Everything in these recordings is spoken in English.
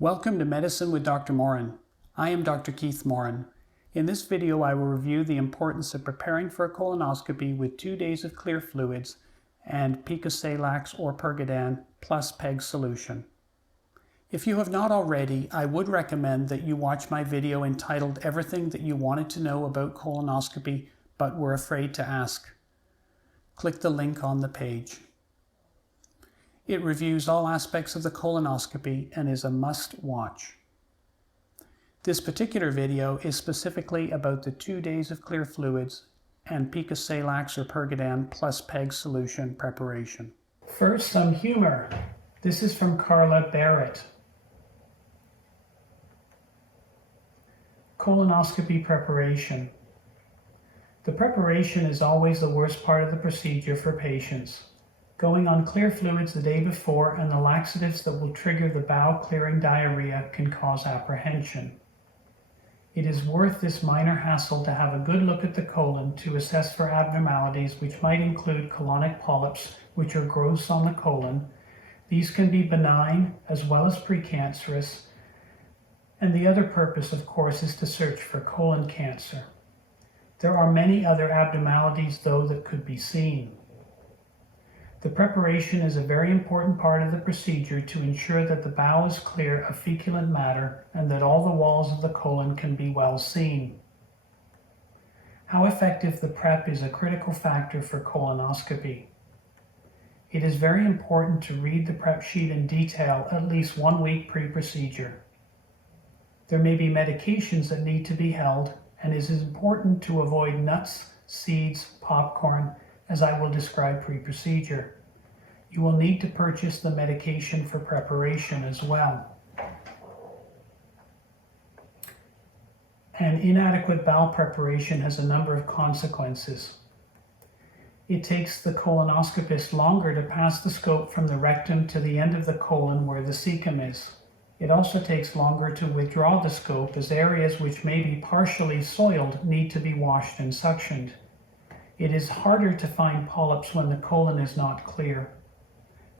Welcome to Medicine with Dr. Moran. I am Dr. Keith Moran. In this video, I will review the importance of preparing for a colonoscopy with 2 days of clear fluids and Picosalax or Purg-Odan plus PEG solution. If you have not already, I would recommend that you watch my video entitled Everything That You Wanted to Know About Colonoscopy But Were Afraid to Ask. Click the link on the page. It reviews all aspects of the colonoscopy and is a must-watch. This particular video is specifically about the 2 days of clear fluids and Picosalax or Purg-Odan plus PEG solution preparation. First, some humor. This is from Carla Barrett. Colonoscopy preparation. The preparation is always the worst part of the procedure for patients. Going on clear fluids the day before and the laxatives that will trigger the bowel clearing diarrhea can cause apprehension. It is worth this minor hassle to have a good look at the colon to assess for abnormalities which might include colonic polyps, which are growths on the colon. These can be benign as well as precancerous, and the other purpose, of course, is to search for colon cancer. There are many other abnormalities, though, that could be seen. The preparation is a very important part of the procedure to ensure that the bowel is clear of feculent matter and that all the walls of the colon can be well seen. How effective the prep is a critical factor for colonoscopy. It is very important to read the prep sheet in detail at least 1 week pre-procedure. There may be medications that need to be held, and it is important to avoid nuts, seeds, popcorn, as I will describe pre-procedure. You will need to purchase the medication for preparation as well. An inadequate bowel preparation has a number of consequences. It takes the colonoscopist longer to pass the scope from the rectum to the end of the colon where the cecum is. It also takes longer to withdraw the scope as areas which may be partially soiled need to be washed and suctioned. It is harder to find polyps when the colon is not clear.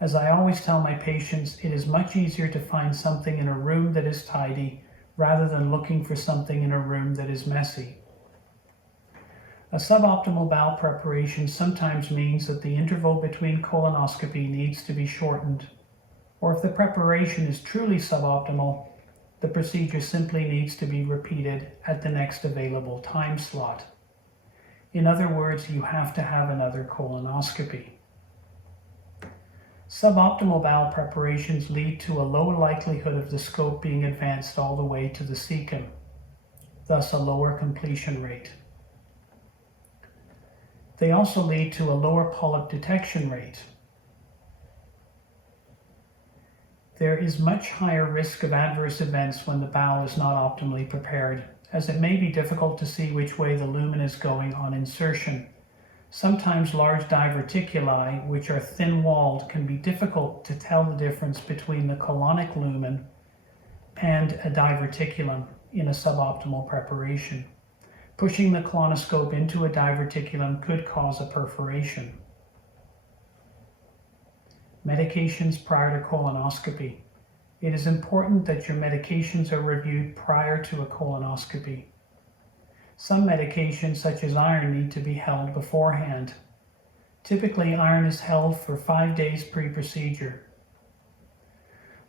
As I always tell my patients, it is much easier to find something in a room that is tidy rather than looking for something in a room that is messy. A suboptimal bowel preparation sometimes means that the interval between colonoscopy needs to be shortened. Or if the preparation is truly suboptimal, the procedure simply needs to be repeated at the next available time slot. In other words, you have to have another colonoscopy. Suboptimal bowel preparations lead to a low likelihood of the scope being advanced all the way to the cecum, thus a lower completion rate. They also lead to a lower polyp detection rate. There is much higher risk of adverse events when the bowel is not optimally prepared, as it may be difficult to see which way the lumen is going on insertion. Sometimes large diverticuli, which are thin-walled, can be difficult to tell the difference between the colonic lumen and a diverticulum in a suboptimal preparation. Pushing the colonoscope into a diverticulum could cause a perforation. Medications prior to colonoscopy. It is important that your medications are reviewed prior to a colonoscopy. Some medications, such as iron, need to be held beforehand. Typically, iron is held for 5 days pre-procedure.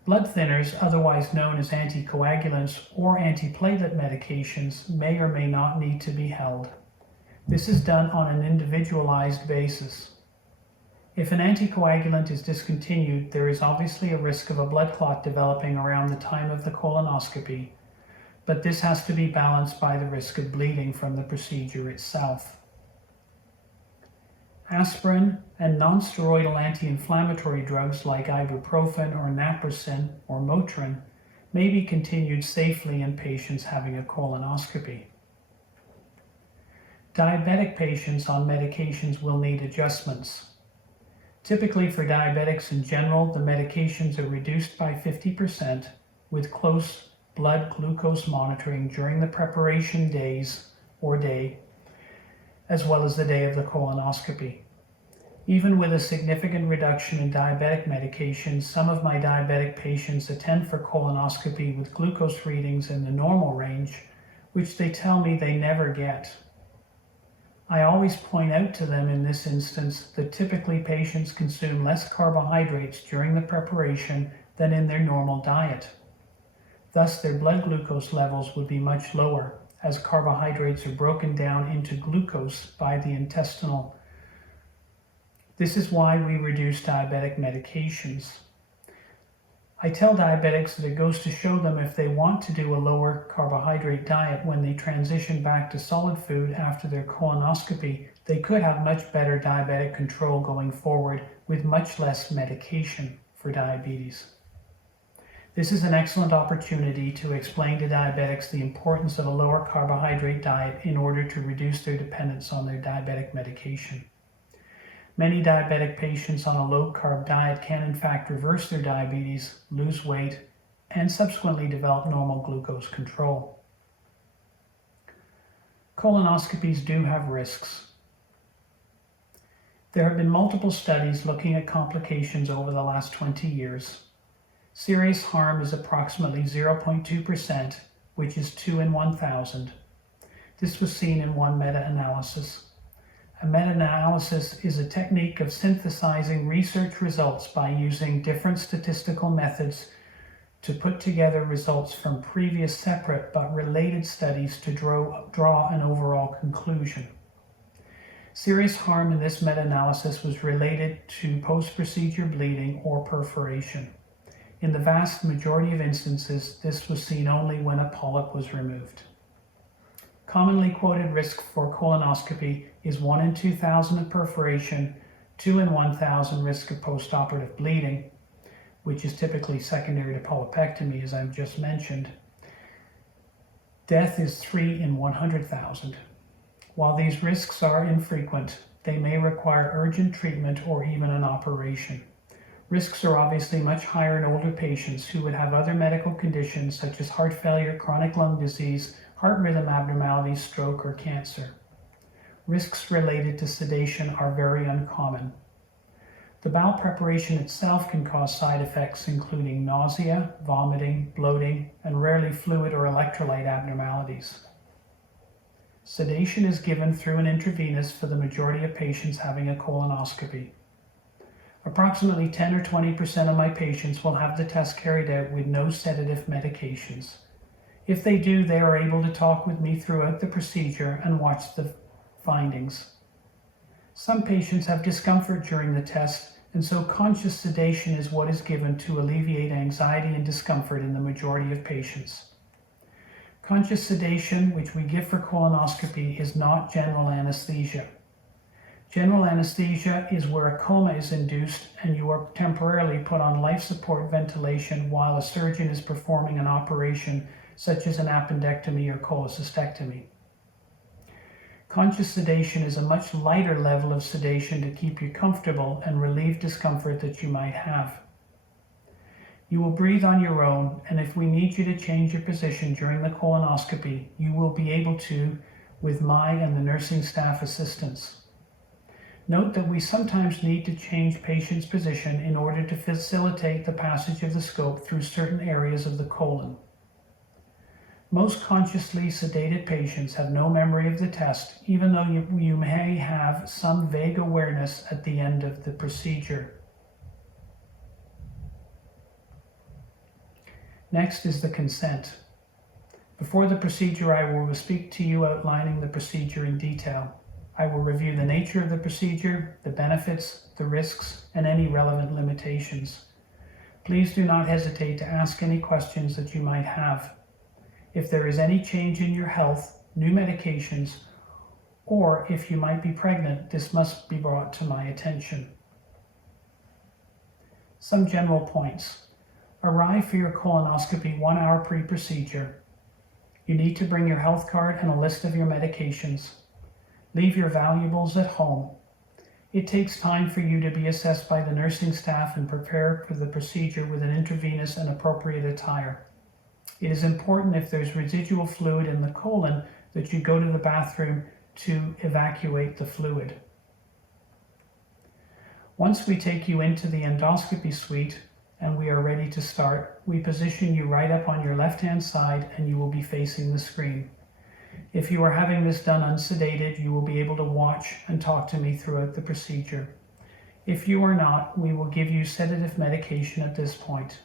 Blood thinners, otherwise known as anticoagulants or antiplatelet medications, may or may not need to be held. This is done on an individualized basis. If an anticoagulant is discontinued, there is obviously a risk of a blood clot developing around the time of the colonoscopy, but this has to be balanced by the risk of bleeding from the procedure itself. Aspirin and non-steroidal anti-inflammatory drugs like ibuprofen or naproxen or Motrin may be continued safely in patients having a colonoscopy. Diabetic patients on medications will need adjustments. Typically for diabetics in general, the medications are reduced by 50% with close blood glucose monitoring during the preparation days or day, as well as the day of the colonoscopy. Even with a significant reduction in diabetic medications, some of my diabetic patients attend for colonoscopy with glucose readings in the normal range, which they tell me they never get. I always point out to them in this instance that typically patients consume less carbohydrates during the preparation than in their normal diet. Thus, their blood glucose levels would be much lower, as carbohydrates are broken down into glucose by the intestinal. This is why we reduce diabetic medications. I tell diabetics that it goes to show them if they want to do a lower carbohydrate diet when they transition back to solid food after their colonoscopy, they could have much better diabetic control going forward with much less medication for diabetes. This is an excellent opportunity to explain to diabetics the importance of a lower carbohydrate diet in order to reduce their dependence on their diabetic medication. Many diabetic patients on a low-carb diet can in fact reverse their diabetes, lose weight, and subsequently develop normal glucose control. Colonoscopies do have risks. There have been multiple studies looking at complications over the last 20 years. Serious harm is approximately 0.2%, which is 2 in 1,000. This was seen in one meta-analysis. A meta-analysis is a technique of synthesizing research results by using different statistical methods to put together results from previous separate but related studies to draw an overall conclusion. Serious harm in this meta-analysis was related to post-procedure bleeding or perforation. In the vast majority of instances, this was seen only when a polyp was removed. Commonly quoted risk for colonoscopy is 1 in 2,000 of perforation, 2 in 1,000 risk of postoperative bleeding, which is typically secondary to polypectomy, as I've just mentioned. Death is 3 in 100,000. While these risks are infrequent, they may require urgent treatment or even an operation. Risks are obviously much higher in older patients who would have other medical conditions such as heart failure, chronic lung disease, heart rhythm abnormalities, stroke, or cancer. Risks related to sedation are very uncommon. The bowel preparation itself can cause side effects including nausea, vomiting, bloating, and rarely fluid or electrolyte abnormalities. Sedation is given through an intravenous for the majority of patients having a colonoscopy. Approximately 10 or 20% of my patients will have the test carried out with no sedative medications. If they do, they are able to talk with me throughout the procedure and watch the findings. Some patients have discomfort during the test, and so conscious sedation is what is given to alleviate anxiety and discomfort in the majority of patients. Conscious sedation, which we give for colonoscopy, is not general anesthesia. General anesthesia is where a coma is induced and you are temporarily put on life support ventilation while a surgeon is performing an operation such as an appendectomy or cholecystectomy. Conscious sedation is a much lighter level of sedation to keep you comfortable and relieve discomfort that you might have. You will breathe on your own, and if we need you to change your position during the colonoscopy, you will be able to with my and the nursing staff assistance. Note that we sometimes need to change patients' position in order to facilitate the passage of the scope through certain areas of the colon. Most consciously sedated patients have no memory of the test, even though you may have some vague awareness at the end of the procedure. Next is the consent. Before the procedure, I will speak to you outlining the procedure in detail. I will review the nature of the procedure, the benefits, the risks, and any relevant limitations. Please do not hesitate to ask any questions that you might have. If there is any change in your health, new medications, or if you might be pregnant, this must be brought to my attention. Some general points. Arrive for your colonoscopy 1 hour pre-procedure. You need to bring your health card and a list of your medications. Leave your valuables at home. It takes time for you to be assessed by the nursing staff and prepare for the procedure with an intravenous and appropriate attire. It is important if there's residual fluid in the colon that you go to the bathroom to evacuate the fluid. Once we take you into the endoscopy suite and we are ready to start, we position you right up on your left-hand side and you will be facing the screen. If you are having this done unsedated, you will be able to watch and talk to me throughout the procedure. If you are not, we will give you sedative medication at this point.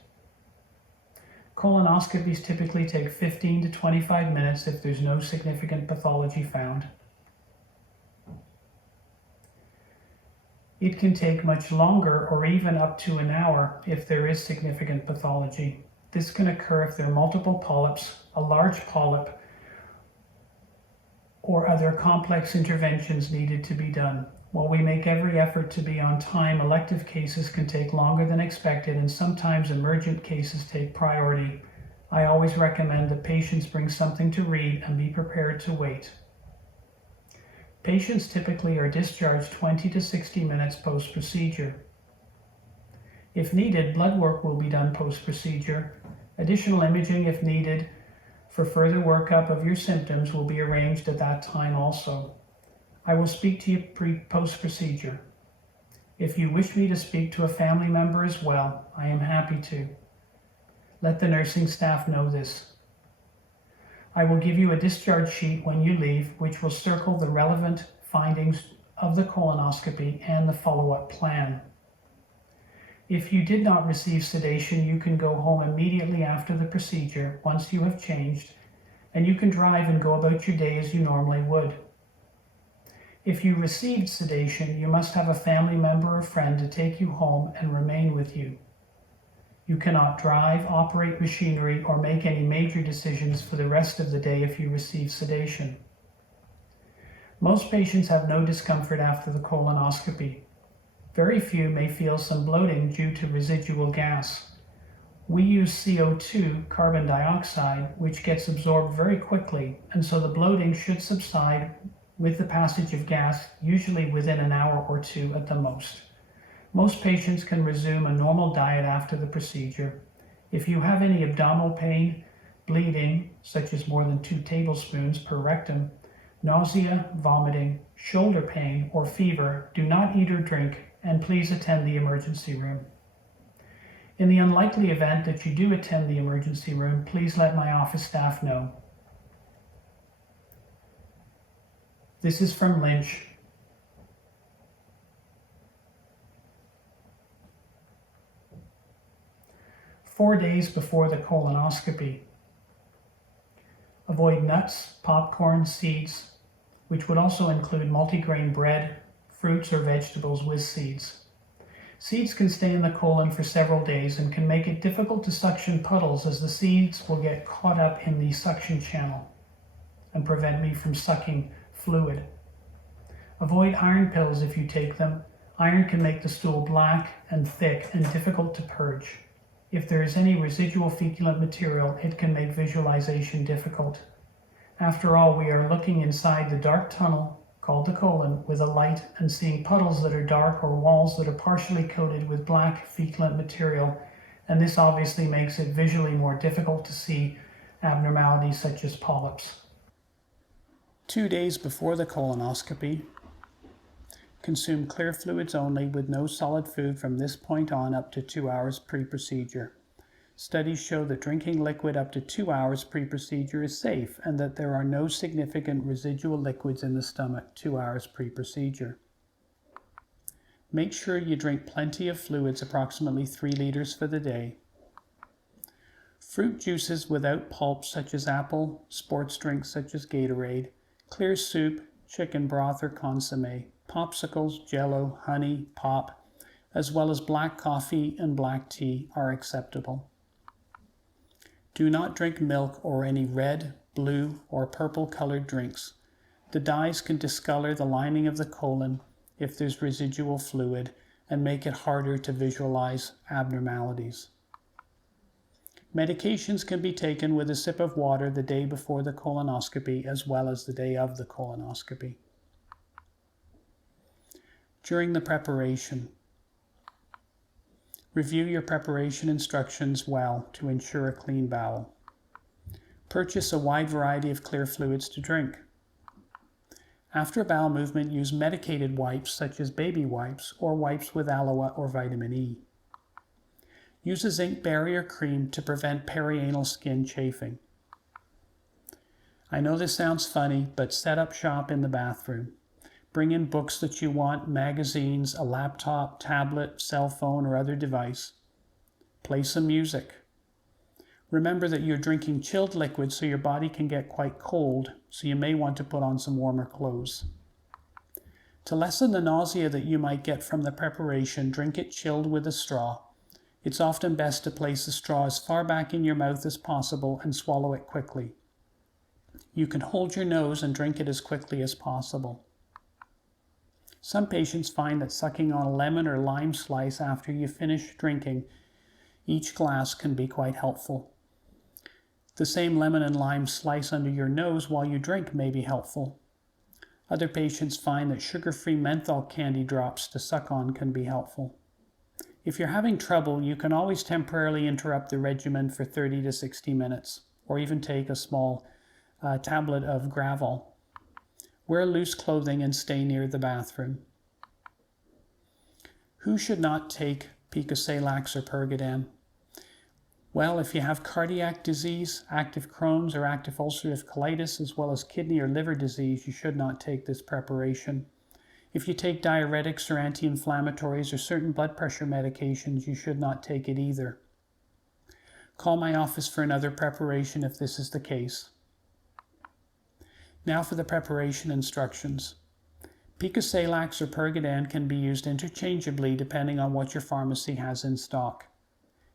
Colonoscopies typically take 15 to 25 minutes if there's no significant pathology found. It can take much longer or even up to an hour if there is significant pathology. This can occur if there are multiple polyps, a large polyp, or other complex interventions needed to be done. While we make every effort to be on time, elective cases can take longer than expected and sometimes emergent cases take priority. I always recommend that patients bring something to read and be prepared to wait. Patients typically are discharged 20 to 60 minutes post-procedure. If needed, blood work will be done post-procedure. Additional imaging, if needed, for further workup of your symptoms will be arranged at that time also. I will speak to you post-procedure. If you wish me to speak to a family member as well, I am happy to. Let the nursing staff know this. I will give you a discharge sheet when you leave, which will circle the relevant findings of the colonoscopy and the follow-up plan. If you did not receive sedation, you can go home immediately after the procedure once you have changed, and you can drive and go about your day as you normally would. If you received sedation, you must have a family member or friend to take you home and remain with you. You cannot drive, operate machinery, or make any major decisions for the rest of the day if you receive sedation. Most patients have no discomfort after the colonoscopy. Very few may feel some bloating due to residual gas. We use CO2, carbon dioxide, which gets absorbed very quickly, and so the bloating should subside with the passage of gas, usually within an hour or two at the most. Most patients can resume a normal diet after the procedure. If you have any abdominal pain, bleeding, such as more than 2 tablespoons per rectum, nausea, vomiting, shoulder pain, or fever, do not eat or drink, and please attend the emergency room. In the unlikely event that you do attend the emergency room, please let my office staff know. This is from Lynch. "4 days before the colonoscopy. Avoid nuts, popcorn, seeds, which would also include multigrain bread, fruits or vegetables with seeds. Seeds can stay in the colon for several days and can make it difficult to suction puddles as the seeds will get caught up in the suction channel and prevent me from sucking fluid. Avoid iron pills if you take them. Iron can make the stool black and thick and difficult to purge. If there is any residual feculent material, it can make visualization difficult. After all, we are looking inside the dark tunnel called the colon with a light and seeing puddles that are dark or walls that are partially coated with black feculent material, and this obviously makes it visually more difficult to see abnormalities such as polyps. 2 days before the colonoscopy, consume clear fluids only with no solid food from this point on up to 2 hours pre-procedure. Studies show that drinking liquid up to 2 hours pre-procedure is safe and that there are no significant residual liquids in the stomach 2 hours pre-procedure. Make sure you drink plenty of fluids, approximately 3 liters for the day. Fruit juices without pulp such as apple, sports drinks such as Gatorade, clear soup, chicken broth or consommé, popsicles, jello, honey, pop, as well as black coffee and black tea are acceptable. Do not drink milk or any red, blue, or purple colored drinks. The dyes can discolor the lining of the colon if there's residual fluid and make it harder to visualize abnormalities. Medications can be taken with a sip of water the day before the colonoscopy as well as the day of the colonoscopy. During the preparation, review your preparation instructions well to ensure a clean bowel. Purchase a wide variety of clear fluids to drink. After bowel movement, use medicated wipes such as baby wipes or wipes with aloe or vitamin E. Use a zinc barrier cream to prevent perianal skin chafing. I know this sounds funny, but set up shop in the bathroom. Bring in books that you want, magazines, a laptop, tablet, cell phone, or other device. Play some music. Remember that you're drinking chilled liquid, so your body can get quite cold, so you may want to put on some warmer clothes. To lessen the nausea that you might get from the preparation, drink it chilled with a straw. It's often best to place the straw as far back in your mouth as possible and swallow it quickly. You can hold your nose and drink it as quickly as possible. Some patients find that sucking on a lemon or lime slice after you finish drinking each glass can be quite helpful. The same lemon and lime slice under your nose while you drink may be helpful. Other patients find that sugar-free menthol candy drops to suck on can be helpful. If you're having trouble, you can always temporarily interrupt the regimen for 30 to 60 minutes, or even take a small tablet of Gravol. Wear loose clothing and stay near the bathroom. Who should not take Picosalax or Purg-Odan? Well, if you have cardiac disease, active Crohn's or active ulcerative colitis, as well as kidney or liver disease, you should not take this preparation. If you take diuretics or anti-inflammatories or certain blood pressure medications, you should not take it either. Call my office for another preparation if this is the case. Now for the preparation instructions. Picosalax or Purg-Odan can be used interchangeably depending on what your pharmacy has in stock.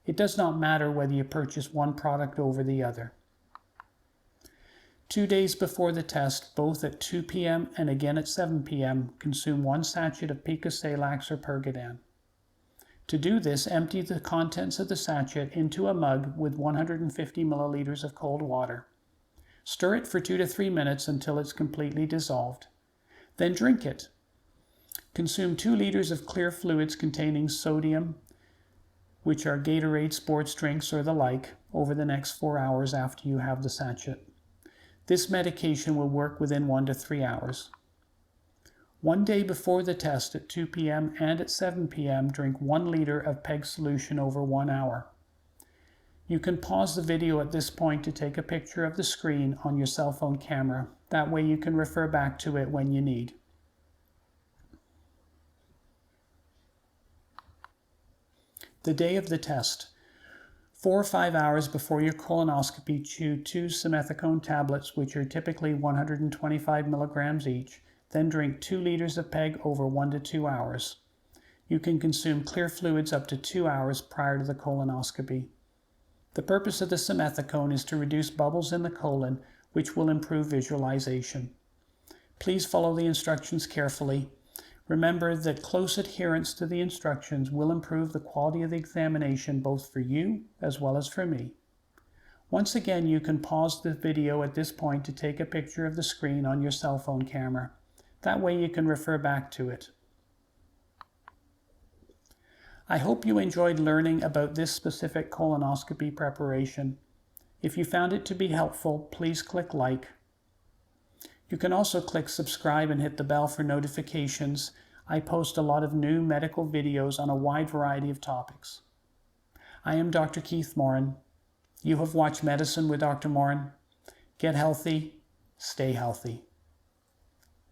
It does not matter whether you purchase one product over the other. 2 days before the test, both at 2 p.m. and again at 7 p.m., consume 1 sachet of Picosalax or Purg-Odan. To do this, empty the contents of the sachet into a mug with 150 milliliters of cold water. Stir it for 2 to 3 minutes until it's completely dissolved. Then drink it. Consume 2 liters of clear fluids containing sodium, which are Gatorade, sports drinks, or the like, over the next 4 hours after you have the sachet. This medication will work within 1 to 3 hours. 1 day before the test at 2 p.m. and at 7 p.m., drink 1 liter of PEG solution over 1 hour. You can pause the video at this point to take a picture of the screen on your cell phone camera. That way you can refer back to it when you need. The day of the test. 4 or 5 hours before your colonoscopy, chew 2 simethicone tablets, which are typically 125 milligrams each. Then drink 2 liters of PEG over 1 to 2 hours. You can consume clear fluids up to 2 hours prior to the colonoscopy. The purpose of the simethicone is to reduce bubbles in the colon, which will improve visualization. Please follow the instructions carefully. Remember that close adherence to the instructions will improve the quality of the examination both for you as well as for me. Once again, you can pause the video at this point to take a picture of the screen on your cell phone camera. That way you can refer back to it. I hope you enjoyed learning about this specific colonoscopy preparation. If you found it to be helpful, please click like. You can also click subscribe and hit the bell for notifications. I post a lot of new medical videos on a wide variety of topics. I am Dr. Keith Moran. You have watched Medicine with Dr. Moran. Get healthy, stay healthy.